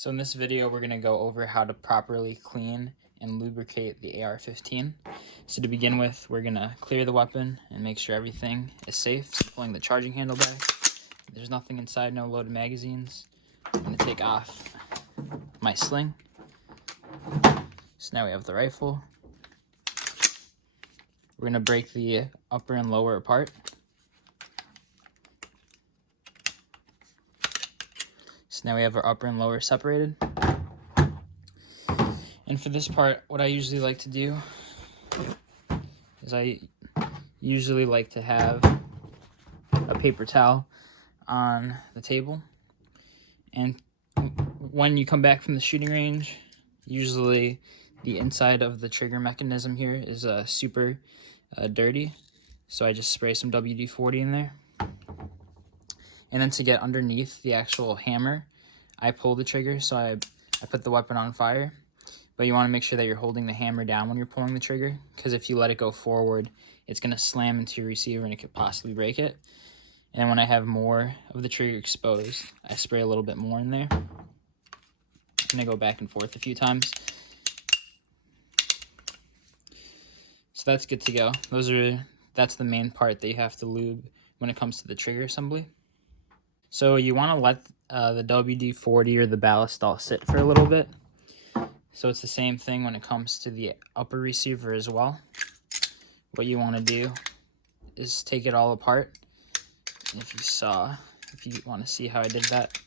So in this video, we're going to go over how to properly clean and lubricate the AR-15. So to begin with, we're going to clear the weapon and make sure everything is safe. So pulling the charging handle back. There's nothing inside, no loaded magazines. I'm going to take off my sling. So now we have the rifle. We're going to break the upper and lower apart. So now we have our upper and lower separated. And for this part, what I usually like to do is I usually like to have a paper towel on the table. And when you come back from the shooting range, usually the inside of the trigger mechanism here is super dirty. So I just spray some WD-40 in there. And then to get underneath the actual hammer, I pull the trigger, so I put the weapon on fire. But you want to make sure that you're holding the hammer down when you're pulling the trigger, because if you let it go forward, it's going to slam into your receiver and it could possibly break it. And when I have more of the trigger exposed, I spray a little bit more in there. I'm going to go back and forth a few times. So that's good to go. That's the main part that you have to lube when it comes to the trigger assembly. So you want to let the WD-40 or the ballistol sit for a little bit. So it's the same thing when it comes to the upper receiver as well. What you want to do is take it all apart. And if you want to see how I did that.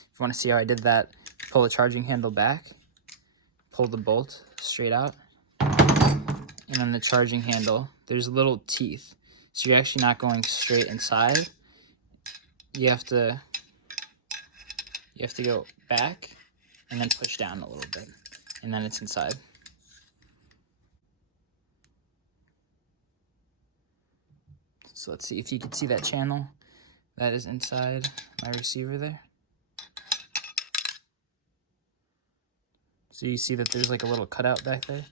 If you want to see how I did that, pull the charging handle back, pull the bolt straight out, and then the charging handle, there's little teeth. So you're actually not going straight inside. You have to go back and then push down a little bit, and then it's inside. So let's see if you can see that channel. That is inside my receiver there. So you see that there's like a little cutout back there.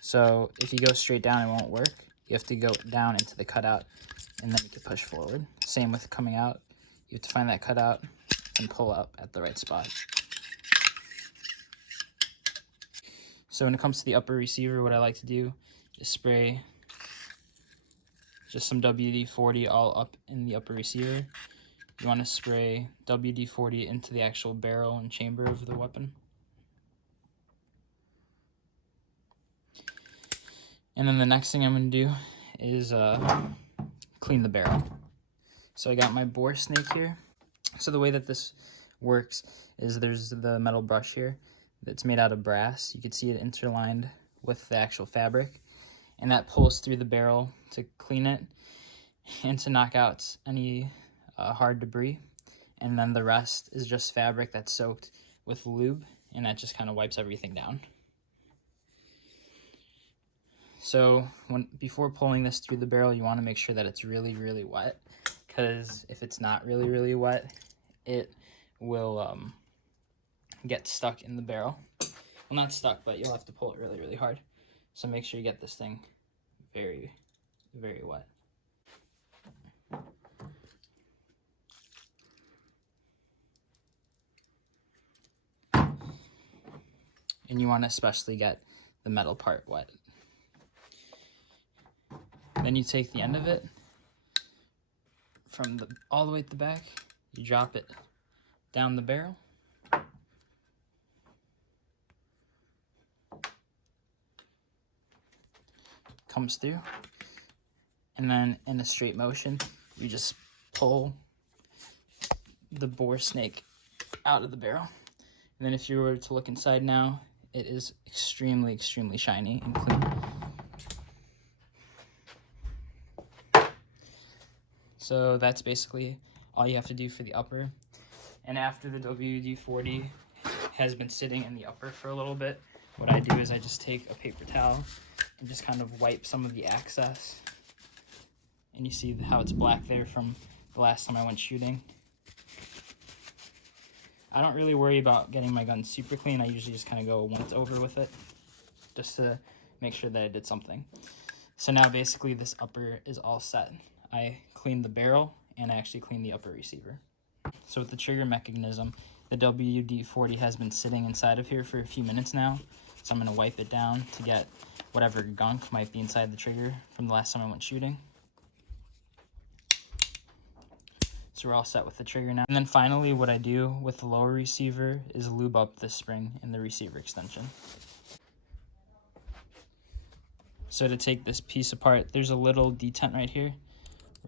So if you go straight down, it won't work. You have to go down into the cutout, and then you can push forward. Same with coming out. You have to find that cutout and pull up at the right spot. So when it comes to the upper receiver, what I like to do is spray just some WD-40 all up in the upper receiver. You want to spray WD-40 into the actual barrel and chamber of the weapon. And then the next thing I'm going to do is clean the barrel. So I got my bore snake here. So the way that this works is there's the metal brush here that's made out of brass. You can see it interlined with the actual fabric. And that pulls through the barrel to clean it and to knock out any hard debris. And then the rest is just fabric that's soaked with lube, and that just kind of wipes everything down. So before pulling this through the barrel, you want to make sure that it's really, really wet, because if it's not really, really wet, it will get stuck in the barrel. Well, not stuck, but you'll have to pull it really, really hard. So make sure you get this thing very, very wet. And you want to especially get the metal part wet. Then you take the end of it from all the way at the back, you drop it down the barrel. Comes through. And then in a straight motion, you just pull the bore snake out of the barrel. And then if you were to look inside now, it is extremely, extremely shiny and clean. So that's basically all you have to do for the upper. And after the WD-40 has been sitting in the upper for a little bit, what I do is I just take a paper towel and just kind of wipe some of the excess. And you see how it's black there from the last time I went shooting. I don't really worry about getting my gun super clean. I usually just kind of go once over with it, just to make sure that I did something. So now basically this upper is all set. I cleaned the barrel and I actually cleaned the upper receiver. So with the trigger mechanism, the WD-40 has been sitting inside of here for a few minutes now. So I'm going to wipe it down to get whatever gunk might be inside the trigger from the last time I went shooting. So we're all set with the trigger now. And then finally, what I do with the lower receiver is lube up the spring in the receiver extension. So to take this piece apart, there's a little detent right here.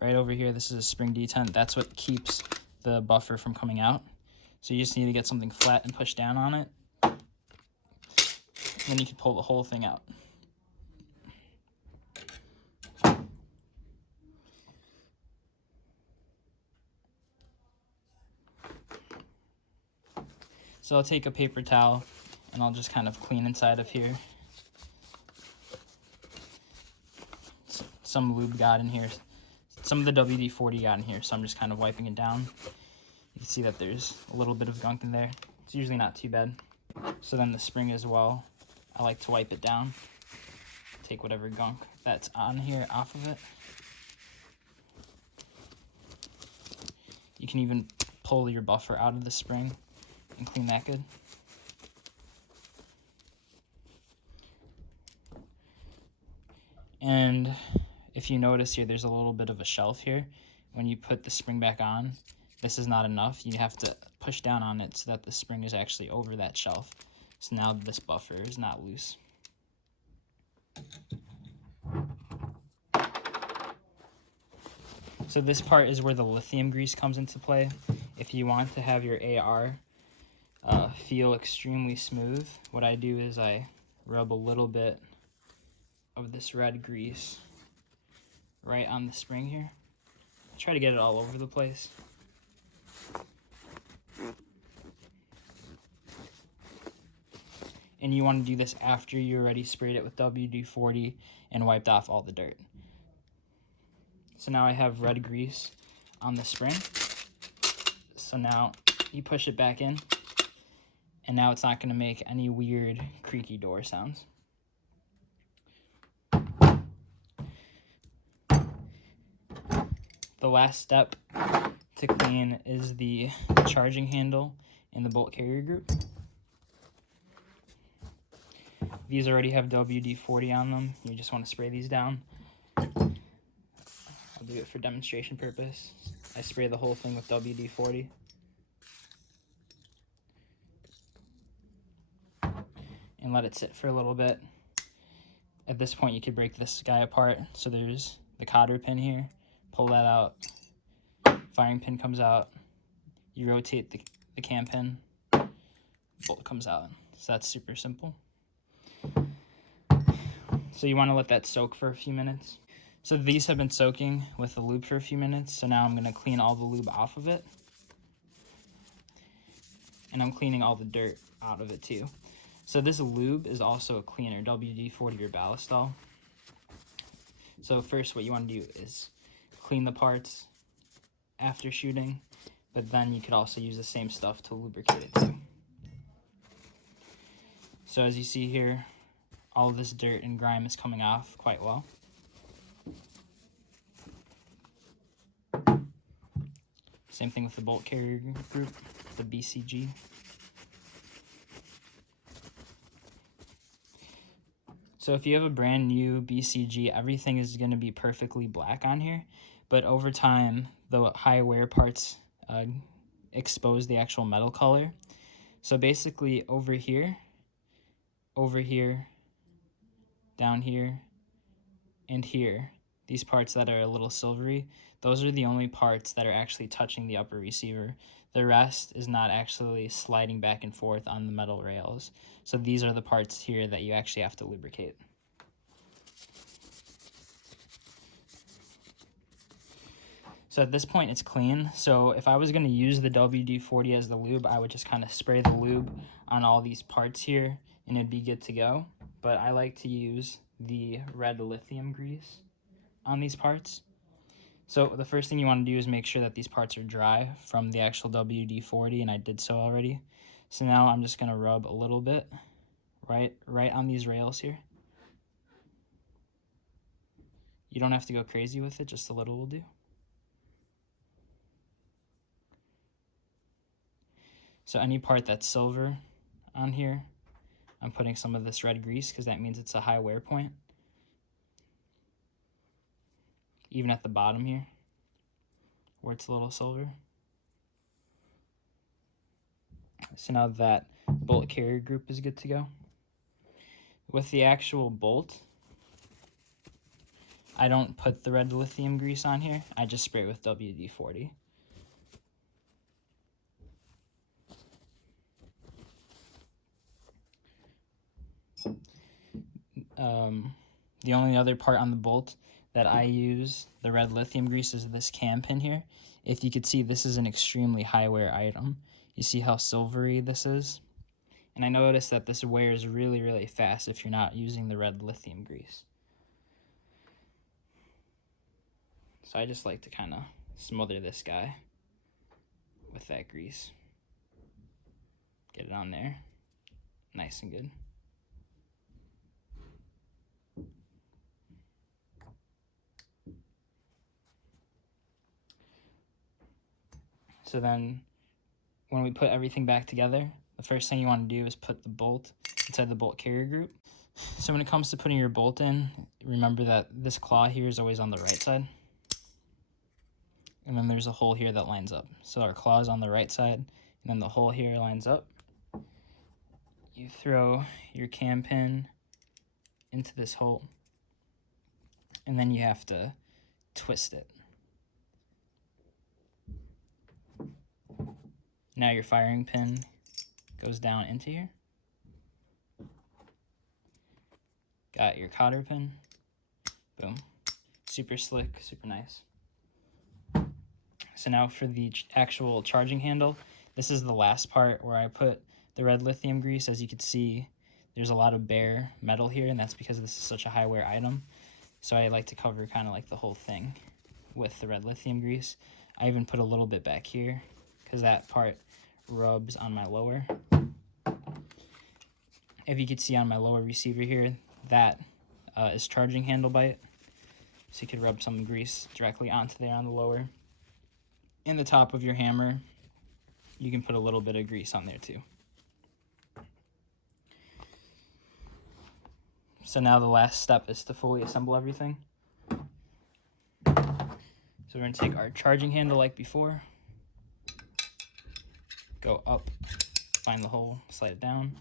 Right over here, this is a spring detent. That's what keeps the buffer from coming out. So you just need to get something flat and push down on it. Then you can pull the whole thing out. So I'll take a paper towel and I'll just kind of clean inside of here. Some lube got in here. Some of the WD-40 got in here, so I'm just kind of wiping it down. You can see that there's a little bit of gunk in there. It's usually not too bad. So then the spring as well, I like to wipe it down. Take whatever gunk that's on here off of it. You can even pull your buffer out of the spring and clean that good. And if you notice here, there's a little bit of a shelf here. When you put the spring back on, this is not enough. You have to push down on it so that the spring is actually over that shelf. So now this buffer is not loose. So this part is where the lithium grease comes into play. If you want to have your AR feel extremely smooth, what I do is I rub a little bit of this red grease right on the spring here. Try to get it all over the place. And you want to do this after you already sprayed it with WD-40 and wiped off all the dirt. So now I have red grease on the spring. So now you push it back in, and now it's not going to make any weird creaky door sounds. The last step to clean is the charging handle and the bolt carrier group. These already have WD-40 on them. You just want to spray these down. I'll do it for demonstration purpose. I spray the whole thing with WD-40. And let it sit for a little bit. At this point, you could break this guy apart. So there's the cotter pin here. Pull that out. Firing pin comes out. You rotate the cam pin. Bolt comes out. So that's super simple. So you want to let that soak for a few minutes. So these have been soaking with the lube for a few minutes. So now I'm going to clean all the lube off of it. And I'm cleaning all the dirt out of it too. So this lube is also a cleaner, WD-40 or Ballistol. So first what you want to do is clean the parts after shooting, but then you could also use the same stuff to lubricate it too. So as you see here, all of this dirt and grime is coming off quite well. Same thing with the bolt carrier group, the BCG. So if you have a brand new BCG, everything is going to be perfectly black on here, but over time, the high wear parts expose the actual metal color. So basically over here, down here, and here, these parts that are a little silvery, those are the only parts that are actually touching the upper receiver. The rest is not actually sliding back and forth on the metal rails. So these are the parts here that you actually have to lubricate. So at this point it's clean. So if I was going to use the WD-40 as the lube, I would just kind of spray the lube on all these parts here and it'd be good to go. But I like to use the red lithium grease on these parts. So the first thing you want to do is make sure that these parts are dry from the actual WD-40, and I did so already. So now I'm just going to rub a little bit right on these rails here. You don't have to go crazy with it, just a little will do. So any part that's silver on here, I'm putting some of this red grease because that means it's a high wear point. Even at the bottom here, where it's a little silver. So now that bolt carrier group is good to go. With the actual bolt, I don't put the red lithium grease on here. I just spray it with WD-40. The only other part on the bolt that I use the red lithium grease is this cam pin here. If you could see, this is an extremely high wear item. You see how silvery this is? And I noticed that this wears really, really fast if you're not using the red lithium grease. So I just like to kind of smother this guy with that grease. Get it on there, nice and good. So then when we put everything back together, the first thing you want to do is put the bolt inside the bolt carrier group. So when it comes to putting your bolt in, remember that this claw here is always on the right side. And then there's a hole here that lines up. So our claw is on the right side, and then the hole here lines up. You throw your cam pin into this hole, and then you have to twist it. Now your firing pin goes down into here. Got your cotter pin. Boom. Super slick, super nice. So now for the actual charging handle, this is the last part where I put the red lithium grease. As you can see, there's a lot of bare metal here, and that's because this is such a high wear item. So I like to cover kind of like the whole thing with the red lithium grease. I even put a little bit back here because that part rubs on my lower. If you could see on my lower receiver here, that is charging handle bite. So you could rub some grease directly onto there on the lower. In the top of your hammer, you can put a little bit of grease on there too. So now the last step is to fully assemble everything. So we're going to take our charging handle like before, go up, find the hole, slide it down.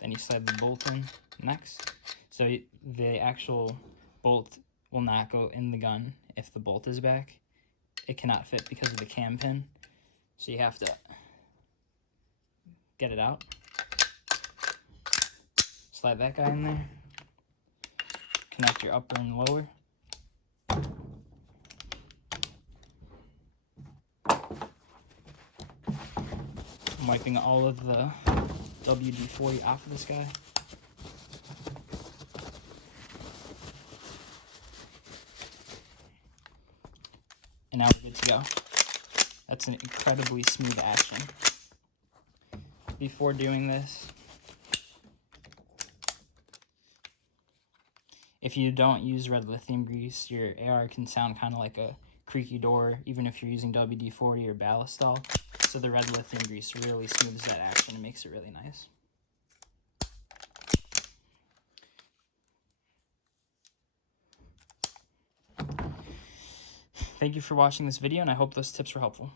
Then you slide the bolt in next. So the actual bolt will not go in the gun if the bolt is back. It cannot fit because of the cam pin. So you have to get it out. Slide that guy in there. Connect your upper and lower. I'm wiping all of the WD-40 off of this guy. And now we're good to go. That's an incredibly smooth action. Before doing this, if you don't use red lithium grease, your AR can sound kind of like a creaky door, even if you're using WD-40 or Ballistol. So the red lithium grease really smooths that action and makes it really nice. Thank you for watching this video, and I hope those tips were helpful.